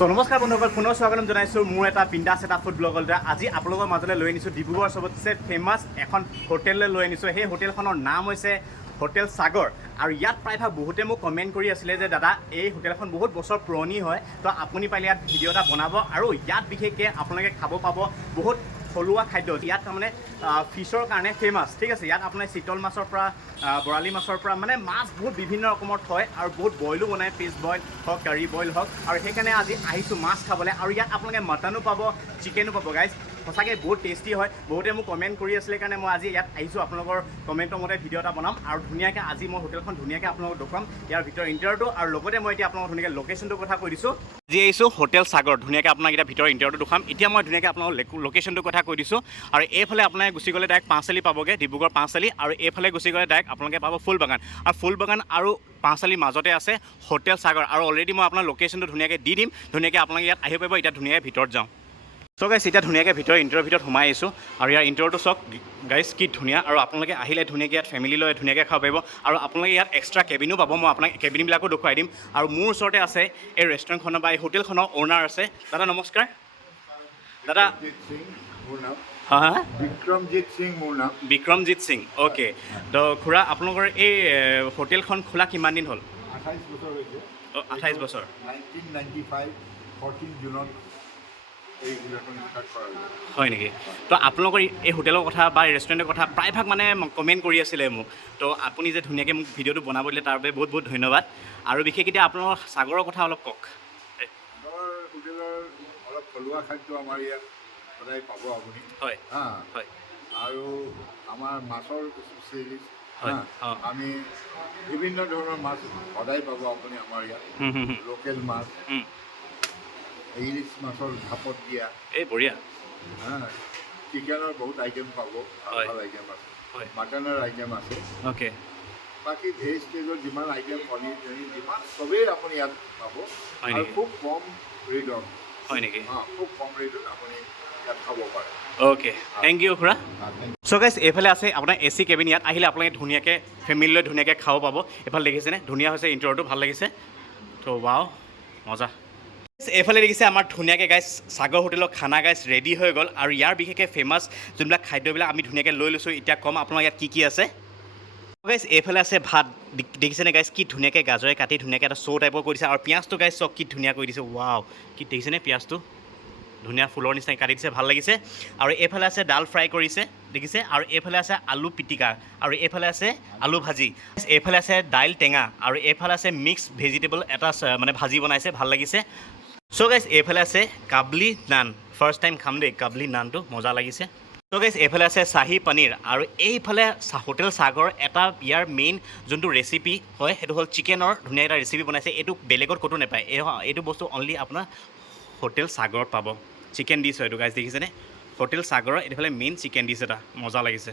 নমস্কাৰ বন্ধুসকল, পুনৰ স্বাগতম জনাইছোঁ মোৰ এটা বিন্দাছ এটা ফুড ব্লগলৈ। আজি আপোনালোকৰ মাজলৈ লৈ আনিছোঁ ডিব্ৰুগড়ৰ চবতছে ফেমাছ এখন হোটেললৈ লৈ আনিছোঁ। সেই হোটেলখনৰ নাম হৈছে হোটেল সাগৰ। আৰু ইয়াত প্ৰায়ভাগ বহুতে মোক কমেণ্ট কৰি আছিলে যে দাদা এই হোটেলখন বহুত বছৰ পুৰণি হয়, তো আপুনি পাৰিলে ইয়াত ভিডিঅ' এটা বনাব আৰু ইয়াত বিশেষকৈ আপোনালোকে খাব পাব বহুত থলুৱা খাদ্য। ইয়াত তাৰমানে ফিছৰ কাৰণে ফেমাছ, ঠিক আছে। ইয়াত আপোনাৰ চিতল মাছৰ পৰা বৰালি মাছৰ পৰা মানে মাছ বহুত বিভিন্ন ৰকমৰ থয় আৰু বহুত বইলো বনায়, ফিছ বইল হওক, কাৰী বইল হওক। আৰু সেইকাৰণে আজি আহিছোঁ মাছ খাবলৈ। আৰু ইয়াত আপোনালোকে মটনো পাব, চিকেনো পাব গাইজ। সঁচাকৈ বহুত টেষ্টি হয়। বহুতে মোক কমেণ্ট কৰি আছিলে কাৰণে মই আজি ইয়াত আহিছোঁ, আপোনালোকৰ কমেণ্টৰ মতে ভিডিঅ' এটা বনাম আৰু ধুনীয়াকৈ আজি মই হোটেলখন ধুনীয়াকৈ আপোনালোকক দেখুৱাম, ইয়াৰ ভিতৰৰ ইণ্টাৰভিউটো। আৰু লগতে মই এতিয়া আপোনালোকক ধুনীয়াকৈ লোকেশ্যনটোৰ কথা কৈ দিছোঁ। আজি আহিছোঁ হোটেল সাগৰ, ধুনীয়াকৈ আপোনাক এতিয়া ভিতৰৰ ইণ্টাৰভিউটো দেখুৱাম। এতিয়া মই ধুনীয়াকৈ আপোনালোকক লোকেশ্যনটোৰ কথা কৈ দিছোঁ। আৰু এইফালে আপোনাৰ গুচি গ'লে ডাইৰেক্ট পাঁচআলি পাবগৈ, ডিব্ৰুগড় পাঁচআলি। আৰু এইফালে গুচি গ'লে ডাইৰেক্ট আপোনালোকে পাব ফুলবাগান। আৰু ফুলবাগান আৰু পাঁচআলিৰ মাজতে আছে হোটেল সাগৰ। আৰু অলৰেডি মই আপোনাৰ লোকেশ্যনটো ধুনীয়াকৈ দি দিম, ধুনীয়াকৈ আপোনালোকে ইয়াত আহিব পাৰিব। এতিয়া ধুনীয়াকৈ ভিতৰত যাওঁ। চ' গাইছ এতিয়া ধুনীয়াকৈ ইণ্টাৰৰ ভিতৰত সোমাই আহিছোঁ। আৰু ইয়াৰ ইণ্টাৰটো চাওক গাইছ, কি ধুনীয়া। আৰু আপোনালোকে আহিলে ধুনীয়াকৈ ইয়াত ফেমিলি লৈ ধুনীয়াকৈ খাব পাৰিব। আৰু আপোনালোকে ইয়াত এক্সট্ৰা কেবিনো পাব, মই আপোনাক কেবিনবিলাকো দেখুৱাই দিম। আৰু মোৰ ওচৰতে আছে এই ৰেষ্টুৰেণ্টখনৰ বা এই হোটেলখনৰ অ'নাৰ আছে। দাদা নমস্কাৰ। দাদা হা হা বিক্ৰমজিৎ সিং মোৰ নাম। বিক্ৰমজিৎ সিং, অ'কে। তো খুৰা আপোনালোকৰ এই হোটেলখন খোলা কিমান দিন হ'ল? 28 বছৰ হৈছে। 28 বছৰ। 1995 14 জুনত এই হোটেলখন ষ্টাৰ্ট কৰা হৈছিল। হয় নেকি? তো আপোনালোকৰ এই হোটেলৰ কথা বা ৰেষ্টুৰেণ্টৰ কথা প্ৰায়ভাগ মানে কমেণ্ট কৰি আছিলে মোক। তো আপুনি যে ধুনীয়াকৈ মোক ভিডিঅ'টো বনাব দিলে তাৰ বাবে বহুত বহুত ধন্যবাদ। আৰু বিশেষকৈ এতিয়া আপোনালোকৰ সাগৰৰ কথা অলপ কওক। আমাৰ হোটেলৰ অলপ থলুৱা খাদ্য আমাৰ ইয়াত সদায় পাব আপুনি। হয় হয়। আৰু আমাৰ মাছৰ চিৰিজ, আমি বিভিন্ন ধৰণৰ মাছ সদায় পাব আপুনি আমাৰ ইয়াত। লোকেল মাছ, ইলিছ মাছৰ ভাপত দিয়া, এই বঢ়িয়া। চিকেনৰ বহুত আইটেম পাব, ভাল আইটেম আছে, মাটনৰ আইটেম আছে। অ'কে। বাকী ভেজ টেজৰ যিমান আইটেম, পনীৰ চনীৰ যিমান চবেই আপুনি ইয়াত পাব। আৰু খুব কম ৰেটত। হয় নেকি? খুব কম ৰেটত আপুনি ইয়াত খাব পাৰে। অ'কে, থেংক ইউ খুৰা। চ' গাইছ এইফালে আছে আপোনাৰ AC কেবিন। ইয়াত আহিলে আপোনালোকে ধুনীয়াকৈ ফেমিলি লৈ ধুনীয়াকৈ খাব পাব। এইফালে দেখিছেনে ধুনীয়া হৈছে, ইণ্টাৰটো ভাল লাগিছে। তো ৱাও মজা। এইফালে দেখিছে আমাৰ ধুনীয়াকৈ গাইছ সাগৰ হোটেলৰ খানা গাইছ ৰেডি হৈ গ'ল। আৰু ইয়াৰ বিশেষকৈ ফেমাছ যোনবিলাক খাদ্যবিলাক আমি ধুনীয়াকৈ লৈ লৈছোঁ। এতিয়া ক'ম আপোনালোকৰ ইয়াত কি কি আছে। গাইছ এইফালে আছে ভাত, দেখিছেনে গাইছ কি ধুনীয়াকৈ গাজৰে কাটি ধুনীয়াকৈ এটা শ্ব' টাইপৰ কৰি দিছে। আৰু পিঁয়াজটো গাইছ চক কি ধুনীয়া কৰি দিছে, ৱাও কি দেখিছেনে পিঁয়াজটো ধুনীয়া ফুলৰ নিচিনাকৈ কাটি দিছে, ভাল লাগিছে। আৰু এইফালে আছে ডাল ফ্ৰাই কৰিছে, দেখিছে। আৰু এইফালে আছে আলু পিটিকা, আৰু এইফালে আছে আলু ভাজি, এইফালে আছে দাইল টেঙা, আৰু এইফালে আছে মিক্স ভেজিটেবল এটা মানে ভাজি বনাইছে, ভাল লাগিছে। চ' গাইছ এইফালে আছে কাবলি নান, ফাৰ্ষ্ট টাইম খাম দেই কাবলি নানটো, মজা লাগিছে। চ' গাইছ এইফালে আছে চাহী পনীৰ। আৰু এইফালে হোটেল সাগৰ এটা ইয়াৰ মেইন যোনটো ৰেচিপি হয় সেইটো হ'ল চিকেনৰ ধুনীয়া এটা ৰেচিপি বনাইছে। এইটো বেলেগত ক'তো নাপায়, এইটো বস্তু অনলি আপোনাৰ হোটেল সাগৰত পাব। চিকেন ডিছ হয় এইটো গাইছ, দেখিছেনে হোটেল সাগৰৰ এইফালে মেইন চিকেন ডিছ এটা, মজা লাগিছে।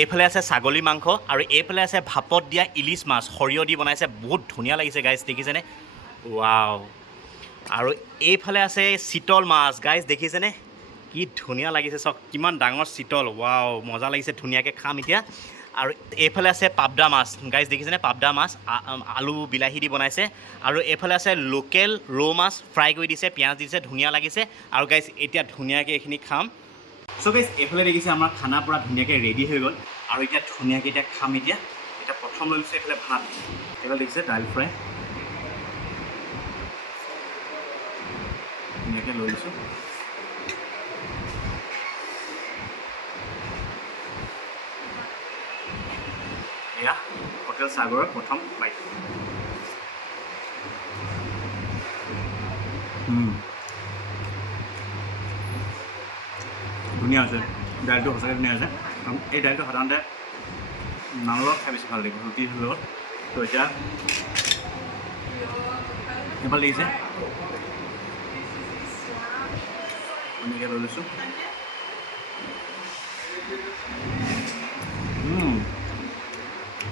এইফালে আছে ছাগলী মাংস, আৰু এইফালে আছে ভাপত দিয়া ইলিছ মাছ, সৰিয়হ দি বনাইছে, বহুত ধুনীয়া লাগিছে গাইছ, দেখিছেনে ৱাও। আৰু এইফালে আছে চিতল মাছ গাইছ, দেখিছেনে কি ধুনীয়া লাগিছে, চাওক কিমান ডাঙৰ চিতল, ৱাও মজা লাগিছে, ধুনীয়াকৈ খাম এতিয়া। আৰু এইফালে আছে পাবদা মাছ গাইছ, দেখিছেনে পাবদা মাছ আলু বিলাহী দি বনাইছে। আৰু এইফালে আছে লোকেল ৰৌ মাছ ফ্ৰাই কৰি দিছে, পিঁয়াজ দিছে, ধুনীয়া লাগিছে। আৰু গাইছ এতিয়া ধুনীয়াকৈ এইখিনি খাম। চ' গাইছ এইফালে দেখিছে আমাৰ খানা পূৰা ধুনীয়াকৈ ৰেডি হৈ গ'ল। আৰু এতিয়া ধুনীয়াকৈ এতিয়া খাম। এতিয়া প্ৰথম লৈ লৈছোঁ এইফালে ভাত, এইফালে দেখিছে দাইল ফ্ৰাই ধুনীয়াকৈ লৈ লৈছোঁ। এয়া হোটেল সাগৰৰ প্ৰথম বাইট। ধুনীয়া হৈছে দাইলটো, সঁচাকৈ ধুনীয়া হৈছে। এই দাইলটো সাধাৰণতে নানৰ লগত খাই বেছি ভাল লাগিব, ৰুটিৰ লগত। তো এতিয়া এইফালে দেখিছে ধুনীয়াকৈ লৈ লৈছোঁ।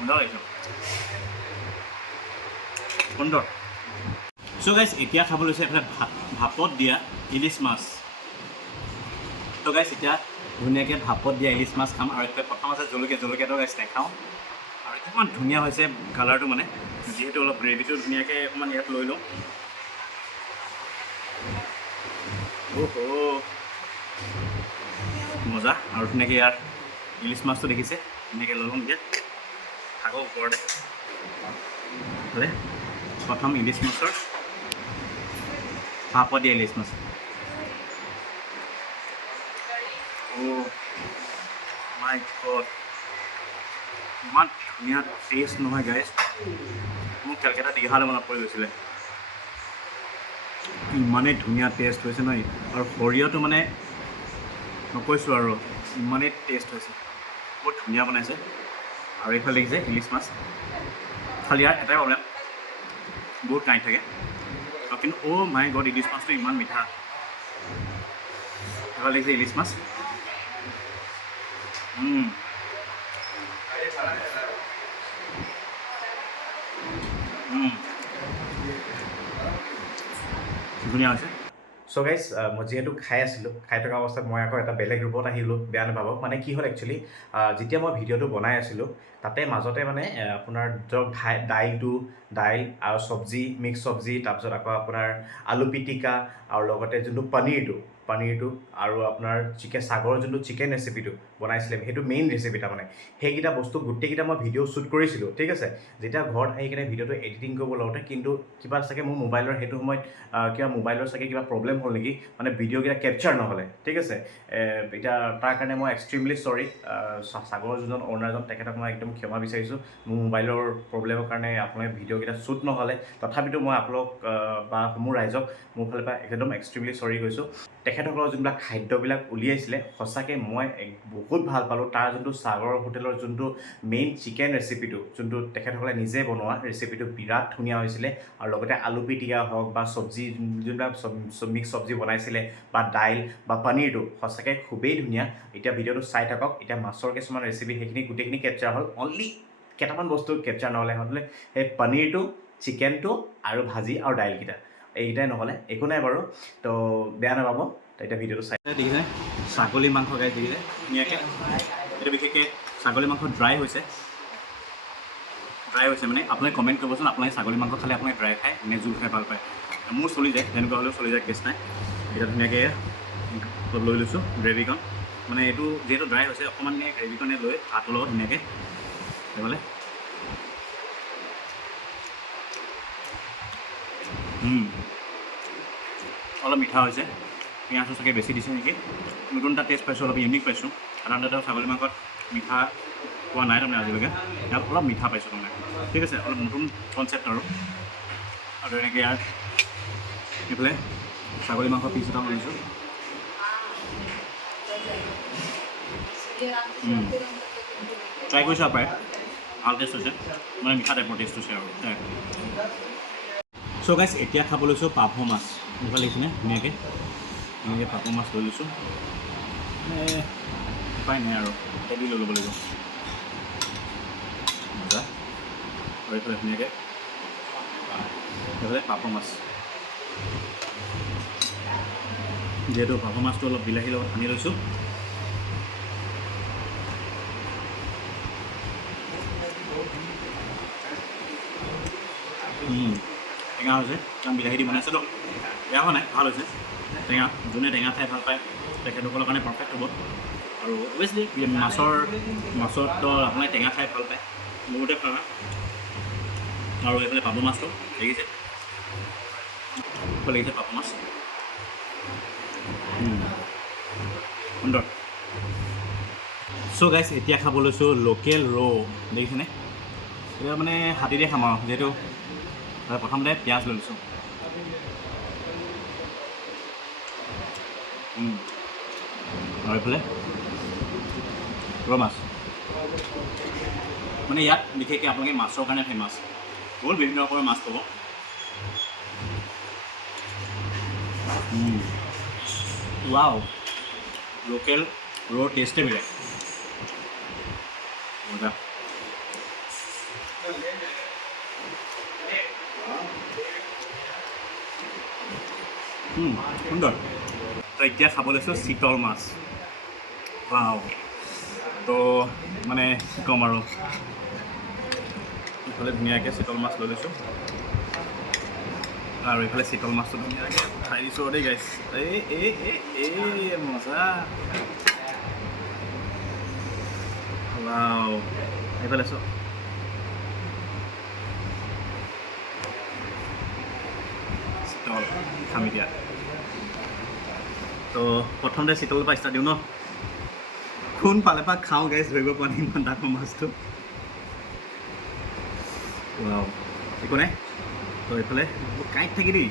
মজা লাগিছে, সুন্দৰ। চ' গাইছ এতিয়া খাব লৈছে এইফালে ভাপত দিয়া ইলিছ মাছ। তো গাইছ এতিয়া ধুনীয়াকৈ ভাপত দিয়া ইলিছ মাছ খাম। আৰু এতিয়া প্ৰথম আছে জলকীয়াটো গাইছ নাখাওঁ। আৰু ইমান ধুনীয়া হৈছে কালাৰটো, মানে যিহেতু অলপ গ্ৰেভিটো ধুনীয়াকৈ অকণমান ইয়াত লৈ লওঁ। মজা আৰু ধুনীয়াকৈ ইয়াৰ ইলিছ মাছটো দেখিছে ধুনীয়াকৈ ল'লোঁ এতিয়া থাকক ওপৰতে হ'লে প্ৰথম ইলিছ মাছৰ ভাপত দিয়া ইলিছ মাছ মাই গড ইমান ধুনীয়া টেষ্ট নহয় গাইজ মোক কেলকাতা দীঘালৈ মনত পৰি গৈছিলে ইমানেই ধুনীয়া টেষ্ট হৈছে নহয় আৰু সৰিয়হটো মানে নকৈছোঁ আৰু ইমানেই টেষ্ট হৈছে বহুত ধুনীয়া বনাইছে আৰু এইফালে দেখিছে ইলিছ মাছ খালি ইয়াৰ এটাই প্ৰব্লেম বহুত কাঁইট থাকে আৰু কিন্তু মাই গড ইলিছ মাছটো ইমান মিঠা এইফালে দেখিছে ইলিছ মাছ ধুনীয়া হৈছে চ' গাইজ মই যিহেতু খাই থকা অৱস্থাত মই আকৌ এটা বেলেগ ৰূপত আহিলোঁ বেয়া নাপাব মানে কি হ'ল একচুৱেলি যেতিয়া মই ভিডিঅ'টো বনাই আছিলোঁ তাতে মাজতে মানে আপোনাৰ ধৰক দাইল আৰু চব্জি মিক্স চব্জি তাৰপিছত আকৌ আপোনাৰ আলু পিটিকা আৰু লগতে যোনটো পনীৰটো আৰু আপোনাৰ সাগৰৰ যোনটো চিকেন ৰেচিপিটো বনাইছিলে সেইটো মেইন ৰেচিপি তাৰমানে সেইকেইটা বস্তু গোটেইকেইটা মই ভিডিঅ' শ্বুট কৰিছিলোঁ ঠিক আছে যেতিয়া ঘৰত আহি কিনে ভিডিঅ'টো এডিটিং কৰিব লওঁতে কিন্তু কিবা চাগে মোৰ মোবাইলৰ সেইটো সময়ত কিবা মোবাইলৰ চাগে কিবা প্ৰব্লেম হ'ল নেকি মানে ভিডিঅ'কেইটা কেপচাৰ নহ'লে ঠিক আছে এতিয়া তাৰ কাৰণে মই এক্সট্ৰিমলি চৰি সাগৰৰ যোনজন অ'নাৰজন তেখেতক মই একদম ক্ষমা বিচাৰিছোঁ মোৰ মোবাইলৰ প্ৰব্লেমৰ কাৰণে আপোনালোকে ভিডিঅ'কেইটা শ্বুট নহ'লে তথাপিতো মই আপোনালোক বা মোৰ ৰাইজক মোৰ ফালৰ পৰা একদম এক্সট্ৰিমলি চৰি কৈছোঁ তেখেতসকলৰ যোনবিলাক খাদ্যবিলাক উলিয়াইছিলে সঁচাকৈ মই বহুত ভাল পালোঁ তাৰ যোনটো সাগৰ হোটেলৰ যোনটো মেইন চিকেন ৰেচিপিটো যোনটো তেখেতসকলে নিজে বনোৱা ৰেচিপিটো বিৰাট ধুনীয়া হৈছিলে আৰু লগতে আলু পিটিকা হওক বা চব্জি যোনবিলাক মিক্স চব্জি বনাইছিলে বা দাইল বা পনীৰটো সঁচাকৈ খুবেই ধুনীয়া এতিয়া ভিডিঅ'টো চাই থাকক এতিয়া মাছৰ কিছুমান ৰেচিপি সেইখিনি গোটেইখিনি কেপচাৰ হ'ল অনলি কেইটামান বস্তু কেপচাৰ নহ'লে সেই পনীৰটো চিকেনটো আৰু ভাজি আৰু দাইলকেইটা এইকেইটাই নহ'লে একো নাই বাৰু তো বেয়া নাপাব তো এতিয়া ভিডিঅ'টো চাই দেখিছে ছাগলী মাংস গাইজ দেখিছে ধুনীয়াকৈ এইটো বিশেষকৈ ছাগলী মাংস ড্ৰাই হৈছে মানে আপুনি কমেণ্ট কৰিবচোন আপোনালোকে ছাগলী মাংস খালে আপুনি ড্ৰাই খায় নে জোল খাই ভাল পায় মোৰ চলি যায় তেনেকুৱা হ'লেও চলি যায় কেছ নাই এতিয়া ধুনীয়াকৈ লৈ লৈছোঁ গ্ৰেভিকণ মানে এইটো যিহেতু ড্ৰাই হৈছে অকণমান গ্ৰেভিকণে লৈ ভাতৰ লগত ধুনীয়াকৈ সেইফালে অলপ মিঠা হৈছে পিঁয়াজটো চাগে বেছি দিছে নেকি নতুন এটা টেষ্ট পাইছোঁ অলপ ইউনিক পাইছোঁ সাধাৰণতে ছাগলী মাংসত মিঠা পোৱা নাই তাৰমানে আজিলৈকে ইয়াত অলপ মিঠা পাইছোঁ তাৰমানে ঠিক আছে অলপ নতুন কনচেপ্ট আৰু তেনেকৈ ইয়াৰ এইফালে ছাগলী মাংস পিচ এটা লৈছোঁ ট্ৰাই কৰিছোঁ আৰু প্ৰায় ভাল টেষ্ট হৈছে মানে মিঠা টাইপৰ টেষ্ট হৈছে আৰু চ' গাইজ এতিয়া খাব লৈছোঁ পাভ মাছ এনেকুৱা লাগিছেনে ধুনীয়াকৈ পাভ মাছ লৈ লৈছোঁ উপায় নাই আৰু এদি লৈ ল'ব লাগিব মজা আৰু এইফালে ধুনীয়াকৈ এইফালে পাভ মাছ যিহেতু পাভ মাছটো অলপ বিলাহীৰ লগত সানি লৈছোঁ টেঙা হৈছে কাৰণ বিলাহী দি বনাইছেতো বেয়া হোৱা নাই ভাল হৈছে টেঙা যোনে টেঙা খাই ভাল পায় তেখেতসকলৰ কাৰণে পাৰফেক্ট হ'ব আৰু অভিয়াছলি মাছতো আপোনালোকে টেঙা খাই ভাল পায় বহুতে খায় আৰু এইফালে পাভ মাছটো দেখিছে লাগিছে পাভ মাছ সুন্দৰ চ' গাইজ এতিয়া খাব লৈছোঁ লোকেল দেখিছেনে এতিয়া মানে হাতীৰে খাম আৰু যিহেতু প্ৰথমতে পিঁয়াজ লৈ লৈছোঁ আৰু এইফালে মাছ মানে ইয়াত বিশেষকৈ আপোনালোকে মাছৰ কাৰণে ফেমাছ বহুত বিভিন্ন ৰকমৰ মাছ পাব ৱাও লোকেল টেষ্টে বেলেগ মজা সুন্দৰ তো এতিয়া খাব লৈছোঁ চিতল মাছ ৱাও তো মানে কি ক'ম আৰু ইফালে ধুনীয়াকৈ চিতল মাছ লৈ লৈছোঁ আৰু এইফালে চিতল মাছটো ধুনীয়াকৈ খাই দিছোঁ দেই গাইছ এই মজা ৱাও এইফালে চোৱা চিতল খাম এতিয়া তো প্ৰথমতে চিতলৰ পৰা ষ্টাৰ্ট দিওঁ ন কোনফালে পৰা খাওঁ গাইছ ধৰিব পৰা নাই ইমান ডাঙৰ মাছটো ৱাও একো নাই তো এইফালে কাঁইট থাকি দেই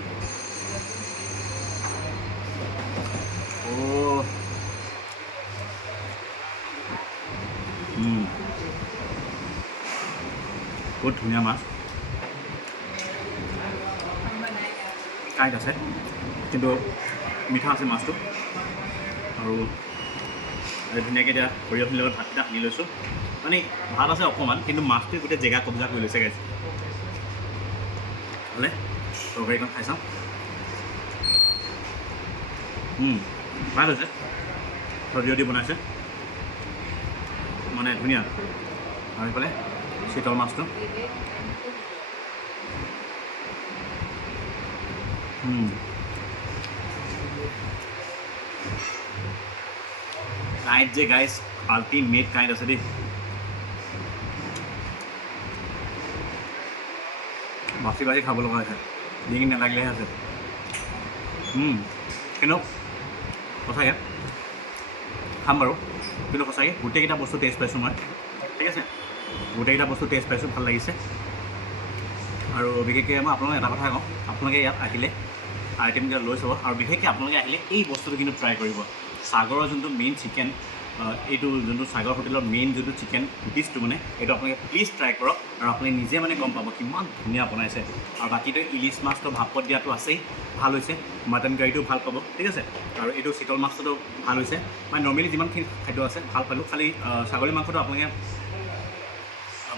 বহুত ধুনীয়া মাছ কাঁইট আছে কিন্তু মিঠা আছে মাছটো আৰু ধুনীয়াকৈ এতিয়া সৰিয়হখিনিৰ লগত ভাতকেইটা সানি লৈছোঁ মানে ভাত আছে অকণমান কিন্তু মাছটোৱে গোটেই জেগা কব্জা কৰি লৈছে গাইছে হ'লে তৰকাৰীখন খাই চাওঁ ভাল হৈছে সৰিয়হ দি বনাইছে মানে ধুনীয়া আৰু এইফালে চিতল মাছটো কাঁইট যে গাইছ আল্টিমেট কাঁইট আছে দেই বাচি বাচি খাব লগা হৈছে ডিঙি নালাগিলেহে আছে কিন্তু সঁচাকৈ খাম বাৰু কিন্তু সঁচাকৈ গোটেইকেইটা বস্তু টেষ্ট পাইছোঁ মই ঠিক আছে গোটেইকেইটা বস্তু টেষ্ট পাইছোঁ ভাল লাগিছে আৰু বিশেষকৈ মই আপোনালোকক এটা কথা কওঁ আপোনালোকে ইয়াত আহিলে আইটেমকেইটা লৈ চাব আৰু বিশেষকৈ আপোনালোকে আহিলে এই বস্তুটো কিন্তু ট্ৰাই কৰিব সাগৰৰ যোনটো মেইন চিকেন এইটো যোনটো সাগৰ হোটেলৰ মেইন যোনটো চিকেন ডিছটো মানে এইটো আপোনালোকে প্লিজ ট্ৰাই কৰক আৰু আপুনি নিজে মানে গম পাব কিমান ধুনীয়া বনাইছে আৰু বাকীটো ইলিছ মাছটো ভাপত দিয়াটো আছেই ভাল হৈছে মাটন কাৰীটো ভাল পাব ঠিক আছে আৰু এইটো চিতল মাছটো ভাল হৈছে মানে নৰ্মেলি যিমানখিনি খাদ্য আছে ভাল পালোঁ খালি ছাগলী মাংসটো আপোনালোকে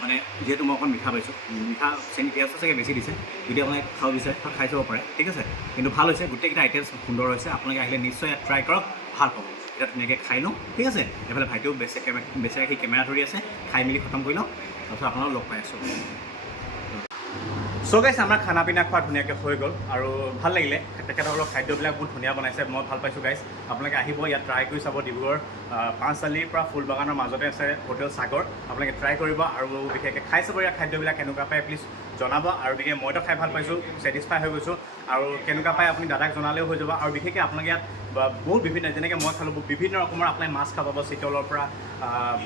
মানে যিহেতু মই অকণ মিঠা পাইছোঁ মিঠা চেনি পিঁয়াজটো চাগে বেছি দিছে যদি আপোনালোকে খাব বিচাৰে তাত খাই চাব পাৰে ঠিক আছে কিন্তু ভাল হৈছে গোটেইকেইটা আইটেমছ সুন্দৰ হৈছে আপোনালোকে আহিলে নিশ্চয় ইয়াত ট্ৰাই কৰক ভাল পাব এতিয়া ধুনীয়াকৈ খাই লওঁ ঠিক আছে এইফালে ভাইটিও বেছি ৰাখি কেমেৰা ধৰি আছে খাই মেলি খতম কৰি লওঁ তাৰপিছত আপোনালোক লগ পাই আছোঁ চ' গাইছ আমাৰ খানা পিনা খোৱা ধুনীয়াকৈ হৈ গ'ল আৰু ভাল লাগিলে তেখেতসকলৰ খাদ্যবিলাক বহুত ধুনীয়া বনাইছে মই ভাল পাইছোঁ গাইছ আপোনালোকে আহিব ইয়াত ট্ৰাই কৰি চাব ডিব্ৰুগড় পাঁচআলিৰ পৰা ফুলবাগানৰ মাজতে আছে হোটেল সাগৰ আপোনালোকে ট্ৰাই কৰিব আৰু বিশেষকৈ খাই চাব ইয়াৰ খাদ্যবিলাক কেনেকুৱা পায় প্লিজ জনাব আৰু বিশেষকৈ মইতো খাই ভাল পাইছোঁ ছেটিছফাই হৈ গৈছোঁ আৰু কেনেকুৱা পায় আপুনি দাদাক জনালেও হৈ যাব আৰু বিশেষকৈ আপোনালোকে ইয়াত বহুত বিভিন্ন যেনেকৈ মই খালোঁ বিভিন্ন ৰকমৰ আপোনাৰ মাছ খাব পাব চিতলৰ পৰা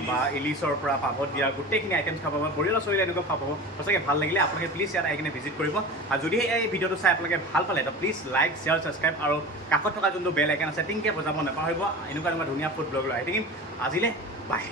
বা ইলিছৰ পৰা পাভত দিয়া গোটেইখিনি আইটেমছ খাব পাব বৰিয়লা চৰিয়লা এনেকুৱা খাব পাব সঁচাকৈ ভাল লাগিলে আপোনালোকে প্লিজ ইয়াত আহি কিনে ভিজিট কৰিব আৰু যদি এই ভিডিঅ'টো চাই আপোনালোকে ভাল পালে তো প্লিজ লাইক শ্বেয়াৰ ছাবস্ক্ৰাইব আৰু কাষত থকা যোনটো বেল আইকন আছে টিংকৈ বজাব নাপাহৰিব এনেকুৱা ধুনীয়া ফুড ব্লগ লৈ আহি থাকিম আজিলৈ বাই